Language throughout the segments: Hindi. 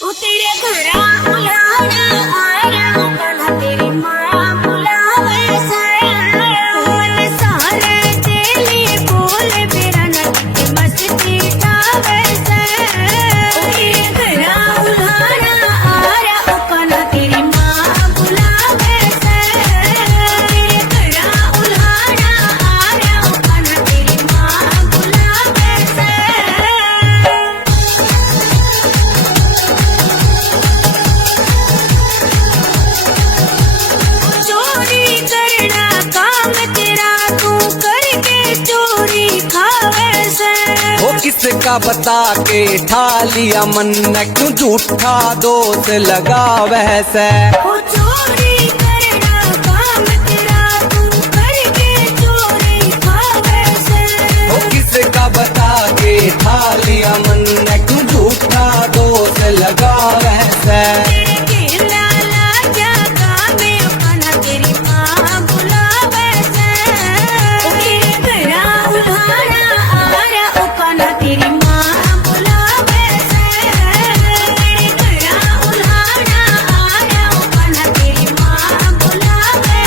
ओ तेरे घरा बुलाना आया कन्हा तेरी माँ बुलावे मन सारे तेली बोले मेरा नट मस्ती ठावे ओ तेरे घरा बुलाना आया कन्हा तेरी माँ बुलावे तेरे घरा बुलाना आया कन्हा तेरी माँ बुलावे चोरी करना काम तेरा तू करके चोरी खावे से वो किसका बता के ठा लिया मन न क्यों झूठा दोष लगा वैसे। ओ चोरी करना काम तेरा तू करके चोरी खावे से वो किसका बता के ठा लिया मन न क्यों झूठा दोष लगा वैसे। तेरे के लाला क्या कामे कन्हा तेरी माँ बुलावे से ओ तेरे घरा उल्हाड़ा आरा ओ कन्हा तेरी माँ बुलावे से तेरे घरा उल्हाड़ा आरा ओ कन्हा तेरी माँ बुलावे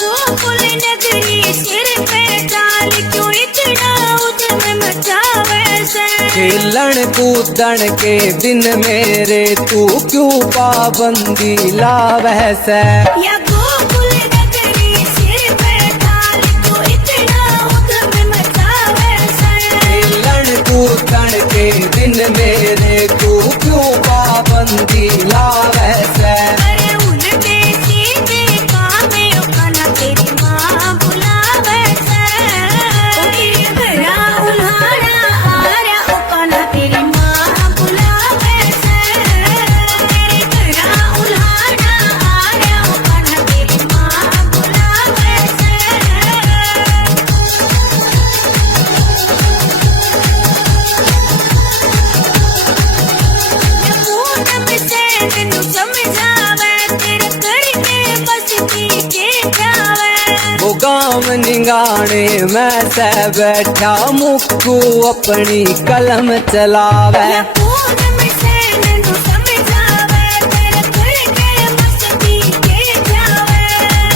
गोकुल नगरी सिर पे डाल क्यों इतना उद्यम मचावे से खेलन कूदन के दिन मेरे तू क्यों पाबंदी ला वैसे। या गोकुल नगरी सिर पे डाल क्यों इतना उद्यम मचावे से खेलन कूदन के दिन मेरे तू क्यों पाबंदी ला वैसे। अरे उल्टे सीधे कामे ओ कन्हा तेरी माँ बुलावे से ओ तेरे घरा उल्हाड़ा आरा ओ कन्हा तेरी माँ बुलावे से तेरे घरा उल्हाड़ा आरा ओ कन्हा तेरी माँ बुलावे से पूनम से तेनू समझावे तेरे करके बसती के जावे वो गाँव निगाने मैं से बैठा मुक्कू अपनी कलम चलावे। या पूनम से तेनू समझावे तेरे करके बसती के जावे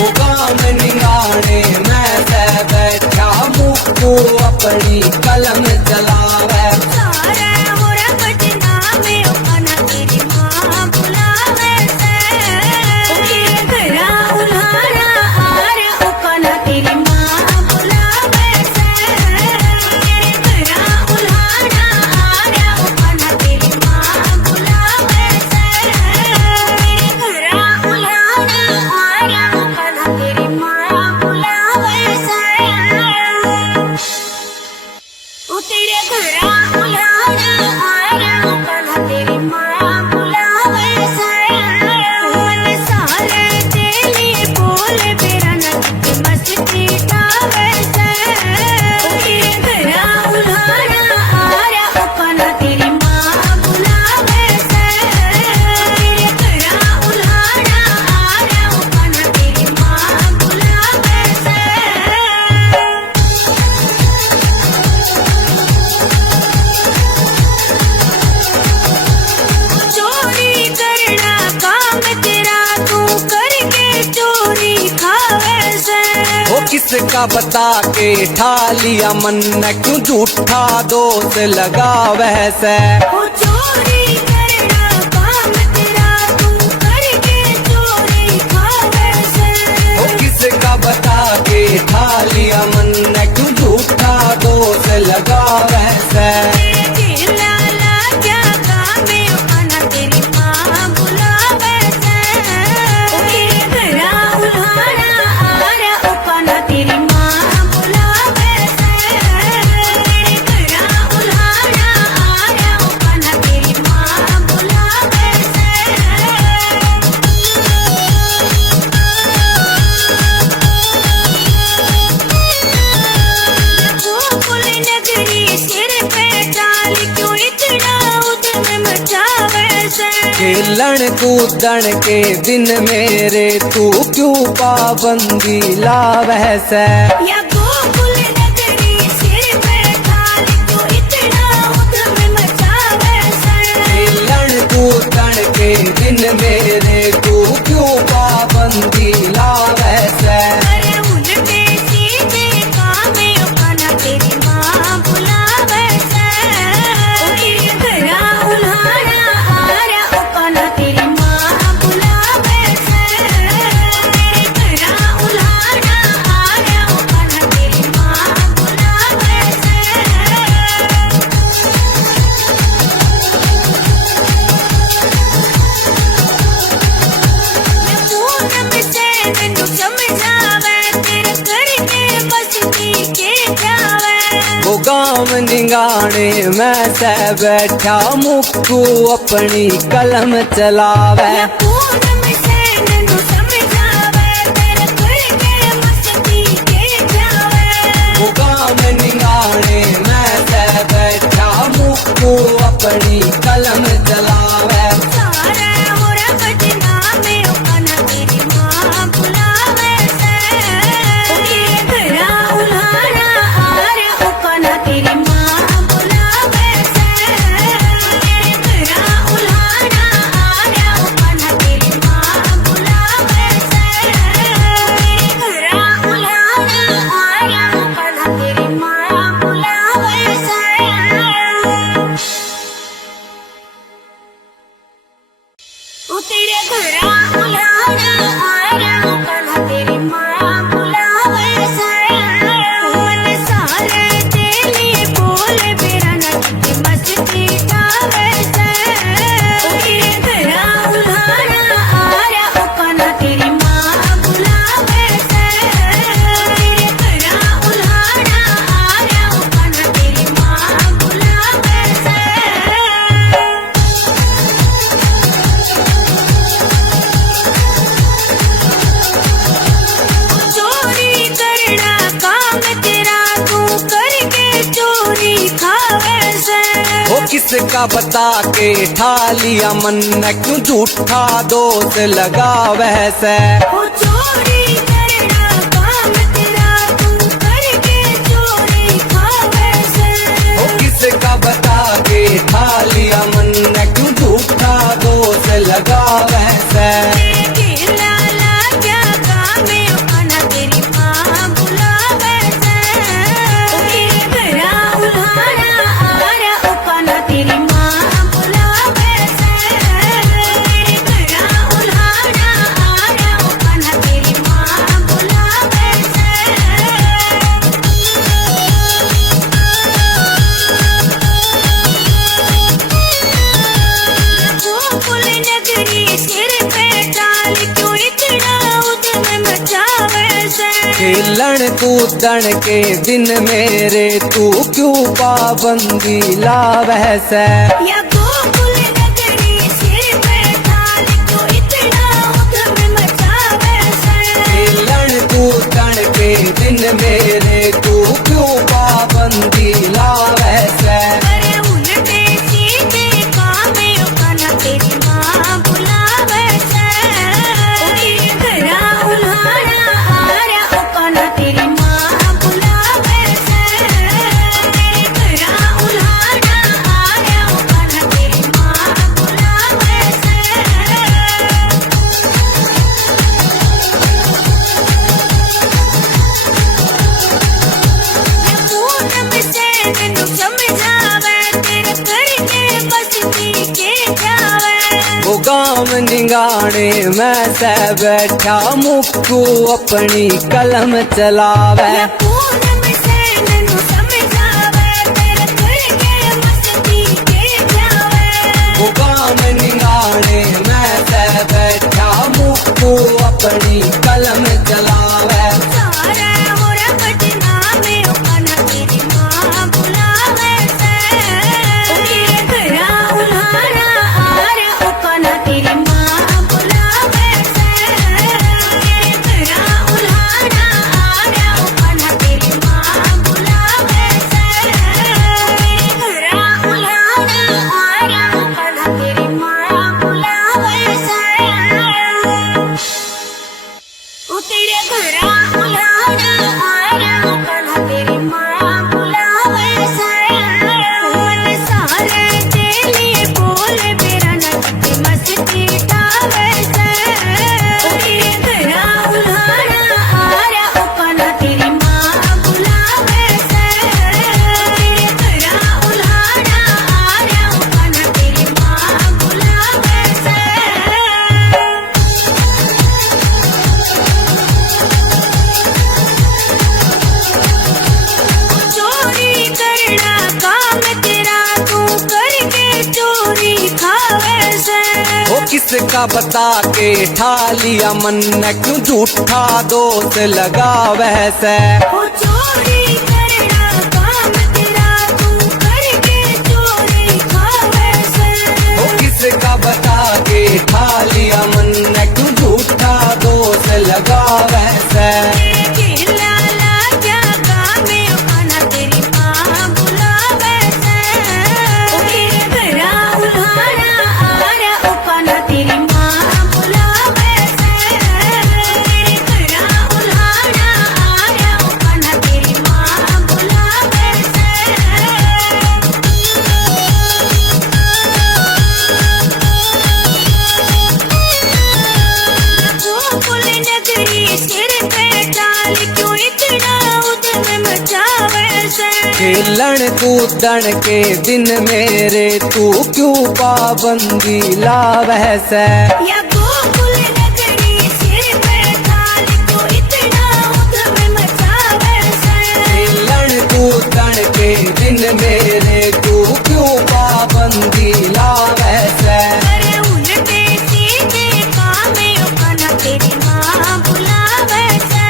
वो गाँव निगाने मैं से बैठा मुक्कू अपनी कलम चलावे। सारे मोरा बदनामे ओ कन्हा तेरी माँ बुलावे से ओ तेरे घरा उल्हाड़ा आरा ओ कन्हा तेरी माँ बुलावे से तेरे घरा उल्हाड़ा आरा ओ कन्हा तेरी माँ बुलावे से तेरे घरा उल्हाड़ा आरा ओ कन्हा तेरी माँ बुलावे से ओ तेरे घरा उल्हाड़ा आया कन्हा तेरी माँ बुलावे मन सारे तेली बोले मेरा नट मस्ती ठावे ओ तेरे घरा उल्हाड़ा आया कन्हा तेरी माँ बुलावे तेरे घरा उल्हाड़ा आया कन्हा तेरी माँ बुलावे चोरी करना काम तेरा तू करके चोरी खावे से वो किसका बता के ठा लिया मन न क्यों झूठा दोष लगा वैसे। ओ चोरी करना काम तेरा तू करके चोरी खावे से वो किसका बता के ठा लिया मन न क्यों झूठा दोष लगा वैसे। तेरे के लाला क्या कामे ओ कन्हा तेरी माँ बुलावे से ओ तेरे घरा उल्हाड़ा आरा ओ कन्हा तेरी माँ बुलावे से तेरे घरा उल्हाड़ा आरा ओ कन्हा तेरी माँ खेलन कूदन के दिन मेरे तू क्यों पाबंदी लावै से। या गोकुल नगरी सिर पे ढाल क्यों इतना उधम मचावे से। खेलन कूदन के दिन मेरे तू क्यों पाबंदी लावै से। अरे उल्टे सीधे कामे उकाना तेरी माँ बुलावे से। तेरे घरा उल्हाड़ा आरा उकाना तेरी माँ बुलावे से। तेरे घरा उल्हाड़ा आरा उकाना तेरी माँ बुलावे से। पूनम से मैनू समझावे तेरे करके बसती के जावे। वो गाँव निगाने मैं से बैठा मुक्कू अपनी कलम चलावे। या पूनम से मैनू समझावे तेरे करके बसती के जावे। वो गाँव निगाने मैं से बैठा मुक्कू अपनी कलम चलावे। सारे मोरा बदनामे उकाना तेरी माँ बुलावे से। तेरे घरा उल्हाड़ा आरा उकाना तेरी माँ बुलावे से। तेरे घरा उल्हाड़ा आरा उकाना तेरी माँ बुलावे से। तेरे घरा उल्हाड़ा आरा उकाना तेरी माँ बुलावे से। ओ तेरे घरा उल्हाड़ा आरा उकाना तेरी माँ बुलावे से। मन सारे तेली बोले बेरा नचते मस्ती ठावे से। ओ तेरे घरा उल्हाड़ा आरा उकाना तेरी माँ बुलावे से। तेरे घरा उल्हाड़ा आरा उकाना तेरी माँ बुलावे से। चोरी करना काम तेरा तू करके चोरी खावे से। वो किसका बता के ठा लिया मन क्यों झूठा दोष लगावै से। ओ चोरी करना काम तेरा तू करके चोरी खावे से। वो किसका बता के ठा लिया मन क्यों झूठा दोष लगावै से। तेरे लाला क्या कामे उकाना तेरी माँ बुलावे से। तेरे घरा उल्हाड़ा आरा उकाना तेरी माँ बुलावे से। तेरे घरा उल्हाड़ा आरा उकाना तेरी माँ बुलावे से। गोकुल नगरी सिर पे डाल क्यों इतना उधम मचावे से। खेलन कूदन के दिन मेरे तू क्यों पाबंदी लावै से। या गोकुल नगरी सिर पे डाल क्यों इतना उधम मचावे से। खेलन कूदन के दिन मेरे तू क्यों पाबंदी लावै से। अरे उल्टे सीधे कामे उकाना तेरी माँ बुलावे से। तेरे घरा उल्हाड़ा आरा उकाना तेरी माँ बुलावे से। तेरे घरा उल्हाड़ा आरा उकाना तेरी माँ बुलावे से। पूनम से मैनू समझावे तेरे करके बसती के जावे। वो गाँव निगाने मैं से बैठा मुक्कू अपनी कलम चलावे। या पूनम से मैनू समझावे तेरे करके बसती के जावे। वो गाँव निगाने मैं से बैठा मुक्कू अपनी कलम चलावे। सारे मोरा बदनामे उकाना तेरी माँ बुलावे से। तेरे घरा उल्हाड़ा आरा उकाना तेरी माँ बुलावे से। तेरे घरा उल्हाड़ा आरा उकाना तेरी किसका बता के ठा लिया मन क्यों झूठा दोष लगा वैसे वो चोरी करना काम तेरा तू करके चोरी खावे से वो किसका बता के ठा लिया मन क्यों झूठा दोष लगा वैसे लाला क्या काम है खाना तेरी माँ बुलावे से तेरा उल्हाड़ा आ रहा खाना तेरी माँ बुलावे से तेरा उल्हाड़ा आ रहा खाना तेरी माँ बुलावे गोकुल नगरी सिर पे डाल क्यों इतना उधम मचावे से खेलन कूदन के दिन मेरे तू क्यों पाबंदी लावे से या गोकुल नगरी सिर पे डाल क्यों इतना उधम मचावे से खेलन कूदन के दिन मेरे तू क्यों पाबंदी लावे से अरे उल्टे सीधे काम है खाना तेरी माँ बुलावे से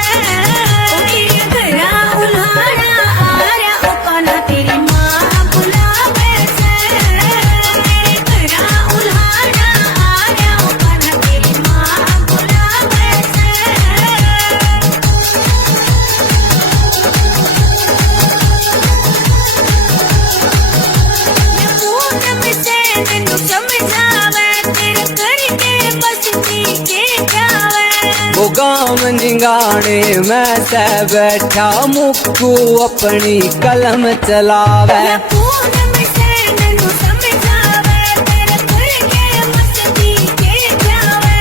तेरा उल्हाड़ा आ रहा खाना तेरी माँ बुलावे से तेरा उल्हाड़ा आ रहा खाना तेरी माँ बुलावे से पूनम से तैनू समझावे तेरे करके बसती के जावे वो गाँव निगाने मैं सह बैठा मुक्कू अपनी कलम चलावे या पूनम से तैनू समझावे तेरे करके बसती के जावे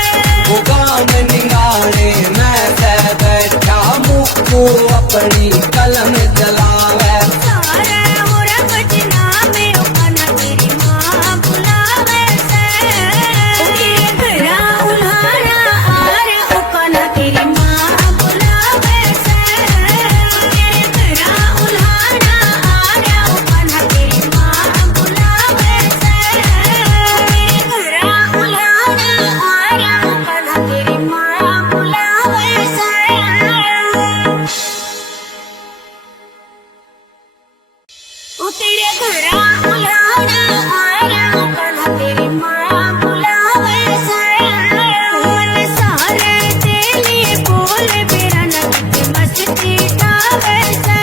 वो गाँव निगाने मैं सह बैठा मुक्कू अपनी कलम चलावे सारे मोरा बजना में खाना तेरी माँ बुलावे से तेरा उल्हाड़ा आ रहा खाना तेरी माँ बुलावे से तेरा उल्हाड़ा आ रहा खाना तेरी माँ बुलावे से तेरा उल्हाड़ा आ रहा खाना तेरी माँ बुलावे से ओ तेरे घरा उल्हाड़ा आ रहा खाना तेरी माँ बुलावे से मन सारे तेली बोल मेरा नगद मस्ती तावे से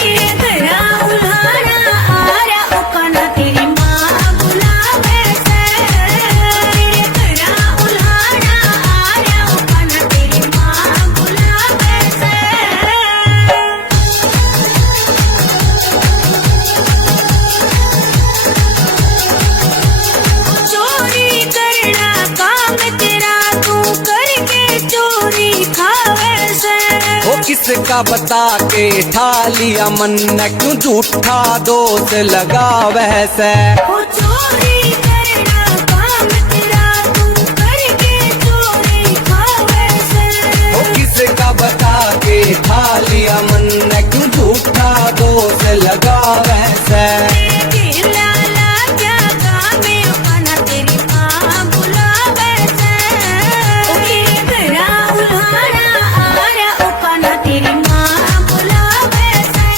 तेरे घरा उल्हाड़ा आ रहा खाना तेरी माँ बुलावे से तेरे घरा उल्हाड़ा आ रहा खाना तेरी माँ बुलावे से चोरी करना काम तेरा तू करके चोरी खावे से वो किसका बता के ठा लिया मन क्यों झूठा दोष लगा वैसे वो चोरी करना काम तेरा तू करके चोरी खावे से वो किसका बता के ठा लिया मन क्यों झूठा दोष लगा वैसे लाला क्या काम है खाना तेरी माँ बुलावे से तेरा उल्हाड़ा आ रहा खाना तेरी माँ बुलावे से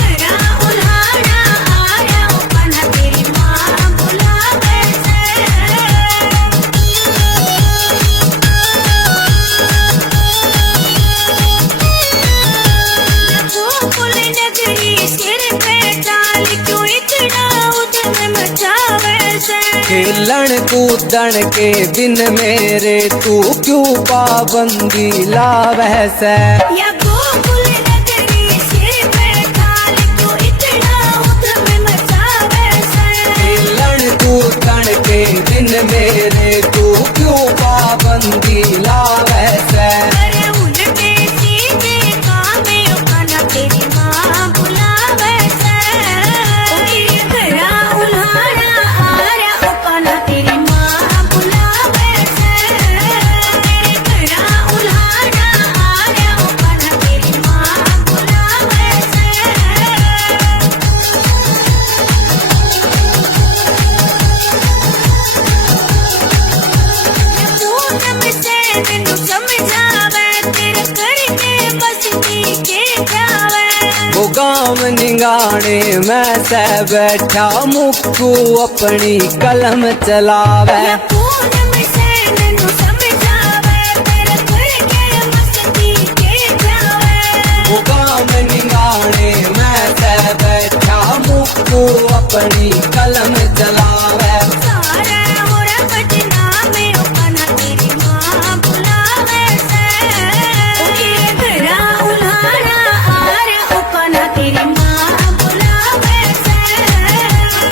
तेरा उल्हाड़ा आ रहा खाना तेरी माँ बुलावे से गोकुल नगरी सिर पे डाल क्यों इतना उधम मचावे से खेलन कूदन के दिन मेरे तू क्यों पाबंदी लावे से या गोकुल नगरी सिर पे डाल क्यों इतना उधम मचावे से खेलन कूदन के दिन मेरे तू क्यों पाबंदी लावे से अरे उल्टे सीधे काम है खाना तेरी माँ बुलावे से तेरा उल्हाड़ा आ रहा खाना तेरी माँ बुलावे से तेरा उल्हाड़ा आ रहा खाना गाँव निगाने मैं से बैठा मुक्कू अपनी कलम चलावे या पूनम से नैनू समझावे तेरे घर के मस्ती के जावे वो गाँव निगाने मैं से बैठा मुक्कू अपनी कलम चलावे सारे मोरा पटना में ओपना तेरी माँ बुलावे से तेरे घरा उल्हाड़ा आरे ओपना तेरी माँ बुलावे से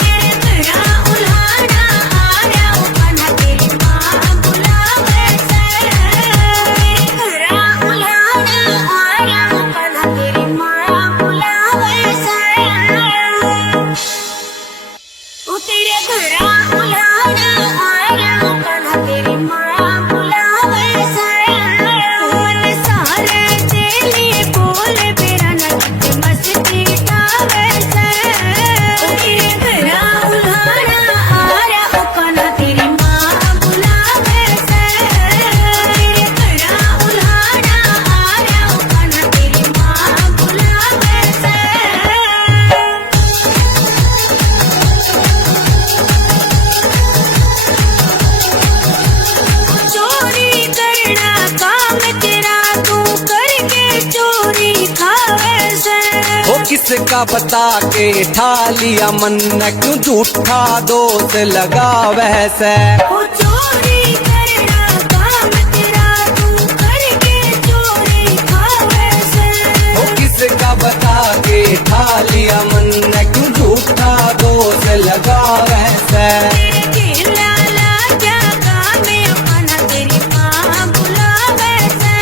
तेरे घरा उल्हाड़ा आरे ओपना तेरी माँ बुलावे से तेरे घरा उल्हाड़ा आरे ओपना तेरी माँ बुलावे से ओ तेरे घरा उल्हाड़ा आया ओपना तेरी माँ बुलावे से मन सारे तेली बोले बेरा नट मस्ती टावे से ओ तेरे घरा उल्हाड़ा आया ओपना तेरी माँ बुलावे से तेरे घरा उल्हाड़ा आया ओपना तेरी माँ बुलावे से चोरी करना काम तेरा तू करके चोरी खावे से वो किसका बता के ठा लिया मन न क्यों झूठा दोष लगावे से ओ चोरी करना काम तेरा तू करके चोरी खावे से वो किसका बता के ठा लिया मन न क्यों झूठा दोष लगावे से तेरे खेला लाजा कामे ओपना तेरी माँ बुलावे से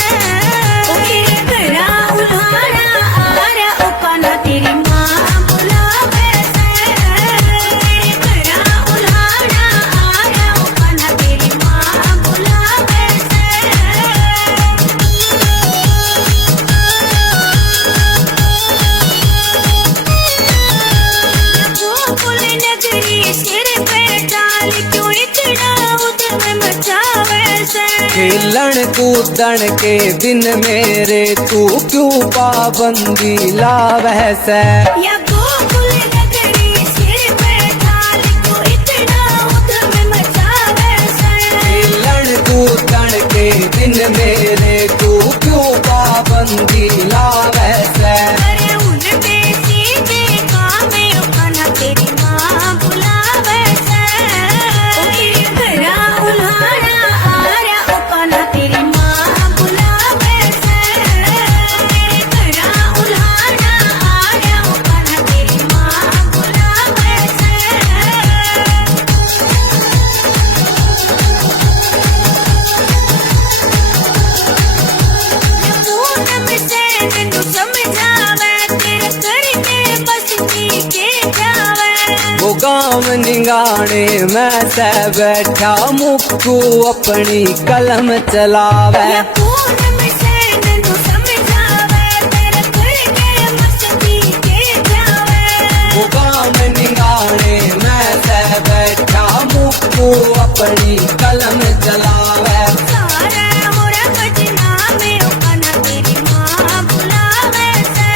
ओ तेरे घरा उल्हाड़ा आरा ओपना तेरी माँ बुलावे से तेरे घरा उल्हाड़ा आरा ओपना तेरी माँ बुलावे से गोकुल नगरी सिर पे डाल क्यों इतना उधम मचावे से खेलन कूदन के दिन मेरे तू क्यों पाबंदी लावे से या गोकुल नगरी सिर पे डाल क्यों इतना उधम मचावे से खेलन कूदन के दिन मेरे तू क्यों पाबंदी लावे से अरे उल्टे सीधे कामे ओपना तेरी माँ बुलावे से ओ तेरे घरा उल्हाड़ा आरा ओपना तेरी माँ बुलावे से तेरे घरा उल्हाड़ा आरा ओपना तेरी माँ बुलावे से पूनम से नैनू समझावे तेरे घर के बस्ती के जावे वो गाँव निगाने मैं से बैठा मुक्कू अपनी कलम चलावे या पूनम से नैनू समझावे तेरे घर के मस्ती के जावे वो गाँव निगाने मैं से बैठा मुक्कू अपनी कलम चलावे सारे मोरा पटना में ओपना तेरी माँ बुलावे से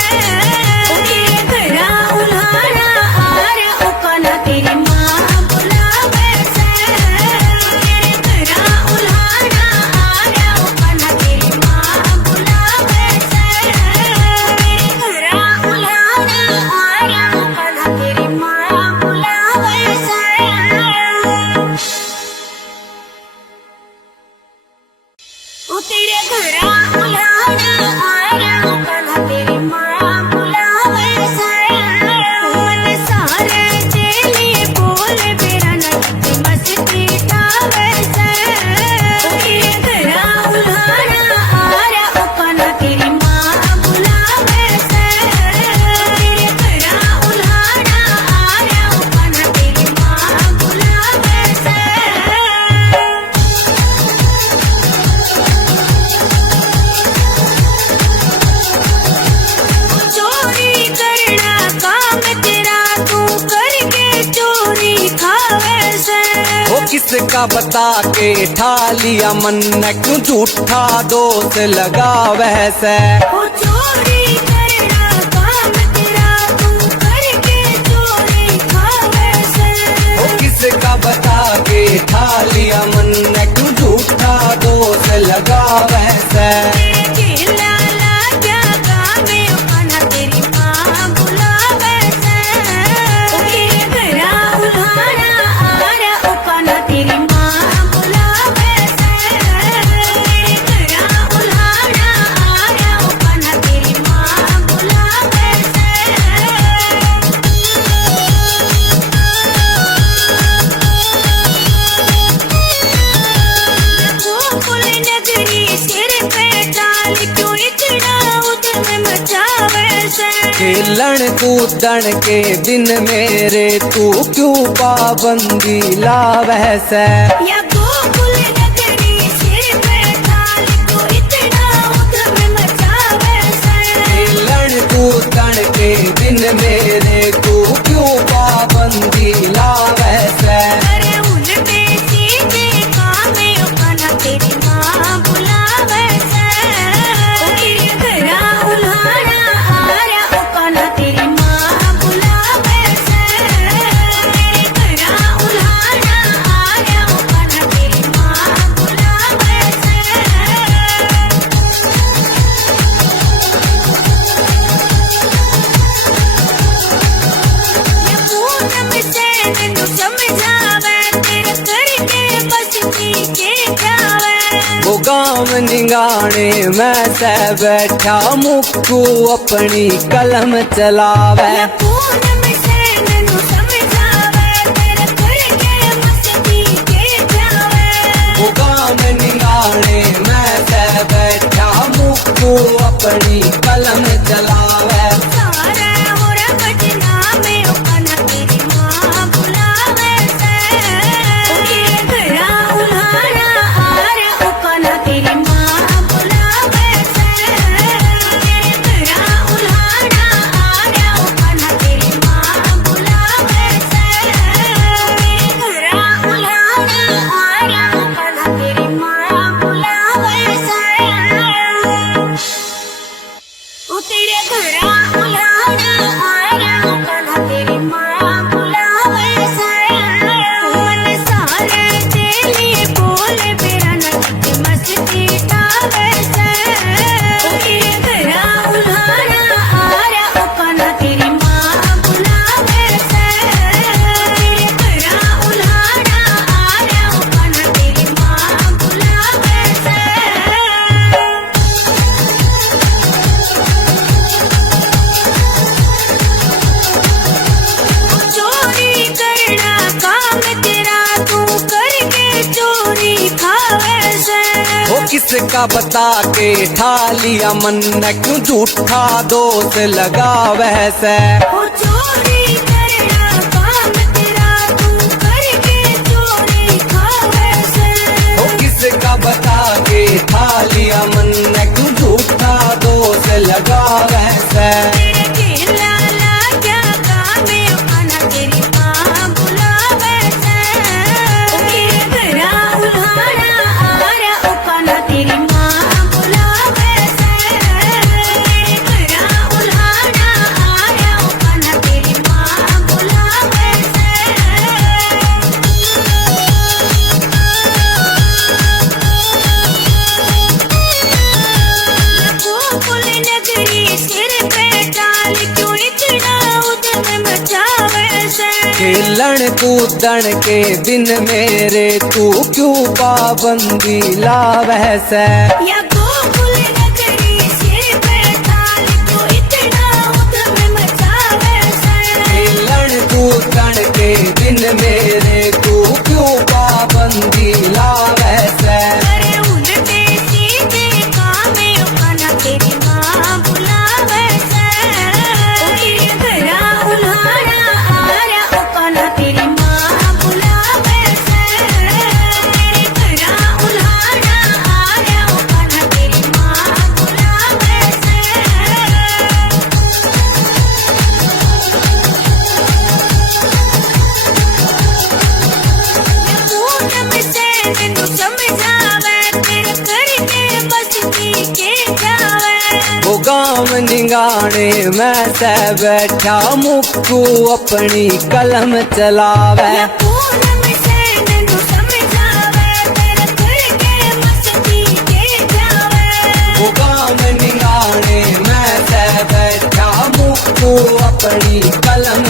तेरे घरा उल्हाड़ा आरा ओपना तेरी माँ बुलावे से तेरे घरा उल्हाड़ा आरा ओपना तेरी माँ बुलावे से तेरे घरा उल्हाड़ा आरा ओपना तेरी माँ बुलावे से ओ तेरे घरा उल्हाड़ा आरा ओपना तेरी माँ बुलावे से मन सारे तेली बोले बेरा नट मस्ती टावे से तेरे घरा उल्हाड़ा आरा ओपना तेरी माँ बुलावे से तेरे घरा उल्हाड़ा आरा ओपना तेरी माँ बुलावे से किसका बता के ठा लिया मन न क्यों झूठा दोष लगावे से ओ चोरी करना काम तेरा वैसे खेला लाजा गावे उकाना तेरी माँ बुलावे से तेरे घरा उल्हाड़ा आरा उकाना तेरी माँ बुलावे से तेरे घरा उल्हाड़ा आरा उकाना तेरी माँ बुलावे से गोकुल नगरी सिर पे डाल क्यों इतना उधम मचावे से खेलन कूदन के दिन मेरे तू क्यों पाबंदी लावे से या गोकुल नगरी सिर पे डाल क्यों इतना उधम मचावे से खेलन कूदन के दिन मेरे तू क्यों पाबंदी लावे से अरे उल्टे सीधे कामे उकाना तेरी माँ बुलावे से तेरे घरा उल्हाड़ा आरा उकाना तेरी माँ बुलावे से तेरे घरा उल्हाड़ा आरा उकाना तेरी माँ बुलावे से या पूनम से नैनू समझावे तेरे करके बस पीछे जावे वो गाँव निगाने मैं से बैठा मुक्कू अपनी कलम चलावे या पूनम से नैनू समझावे तेरे करके बस पीछे जावे वो गाँव निगाने मैं से बैठा मुक्कू अपनी कलम चलावे सारे होरा बजना में उकाना तेरी माँ बुलावे से तेरे घरा उल्हाड़ा आरा उकाना तेरी माँ बुलावे से तेरे घरा उल्हाड़ा आरा उकाना तेरी माँ बुलावे से तेरे घरा उल्हाड़ा आरा उकाना तेरी माँ बुलावे से ओ तेरे घरा उल्हाड़ा आरा उकाना तेरी माँ बुलावे से मन सारे तेली बोले बेरा नचते मस्ती तावे से ओ तेरे घरा उल्हाड़ा आरा उकाना तेरी माँ बुलावे से तेरे घरा उल्हाड़ा आरा उकाना तेरी माँ बुलावे से चोरी करना काम तेरा तू करके चोरी खावे से वो किसका बता के ठा लिया मन न क्यों झूठा दोष लगावे से ओ चोरी करना काम तेरा तू करके चोरी खावे से वो किसका बता के ठा लिया मन न क्यों झूठा दोष लगावे से तेरे खेला लाजा गावे उकाना तेरी माँ बुलावे से तेरे घरा उल्हाड़ा आरा उकाना तेरी माँ बुलावे से तेरे घरा उल्हाड़ा आरा उकाना तेरी माँ बुलावे से गोकुल नगरी सिर पे डाल क्यों इतना उधम मचावे से खेलन कूदन के दिन मेरे तू क्यों पाबंदी लावे से या गोकुल नगरी सिर पे डाल क्यों इतना उधम मचावे से खेलन कूदन के दिन मेरे तू क्यों पाबंदी लावे से अरे उल्टे सीधे कामे उकाना तेरी माँ बुलावे से तेरे घरा उल्हाड़ा आरा उकाना तेरी माँ बुलावे से तेरे घरा उल्हाड़ा आरा उकाना तेरी माँ बुलावे से पूनम से नैनू समझावे तेरे करके बस पीछे जावे वो गाँव निगाने मैं से बैठा मुक्कू अपनी कलम चलावे या पूनम से नैनू समझावे तेरे करके मस्ती के जा तू अपनी कलम